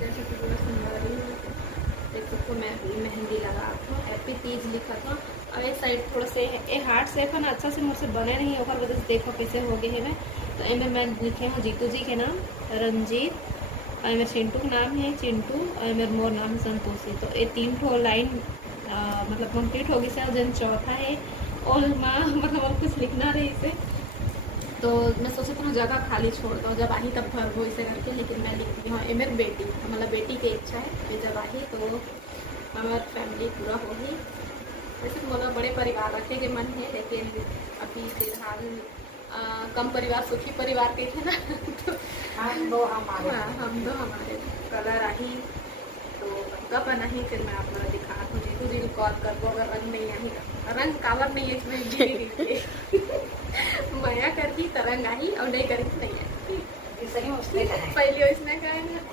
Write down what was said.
जैसे कि पूरा सुंदर रही हूँ। देख सकते हो मैं भी मेहंदी लगा था, हैप्पी तीज लिखा था। और ये साइड थोड़ा से ये हार्ट शेप है ना, अच्छा से मुझसे बने नहीं होकर वजह से देखो कैसे हो गए हैं। मैं तो इनमें मैं लिखे हूँ जीतू जी के नाम रंजीत, और मेरे चिंटू का नाम है चिंटू, और मेरे मोर नाम है संतोषी। तो ये 3 ठो लाइन मतलब कंप्लीट होगी सर। जन चौथा है और माँ मतलब और कुछ लिखना रही इसे, तो मैं सोची थी जगह खाली छोड़ दो, जब आई तब भर वो इसे करके। लेकिन मैं लिखती हूँ ये मेरी बेटी मतलब बेटी की इच्छा है कि जब आई तो हमारी फैमिली पूरा होगी। वैसे तो मतलब बड़े परिवार रखे के मन है, लेकिन अभी फिलहाल कम परिवार सुखी परिवार के थे ना तो हम दो हमारे हाँ हम दो हमारे कलर आई तो कब बना ही फिर मैं आप लोग दिखा दूँ। जीतू जी को कॉल कर दो अगर रंग नहीं आई, रंग काला नहीं है इसमें माया कर दी तरंग आई और नहीं करी तो नहीं आई। सही उसने कहा है। पहले इसने कहा है ना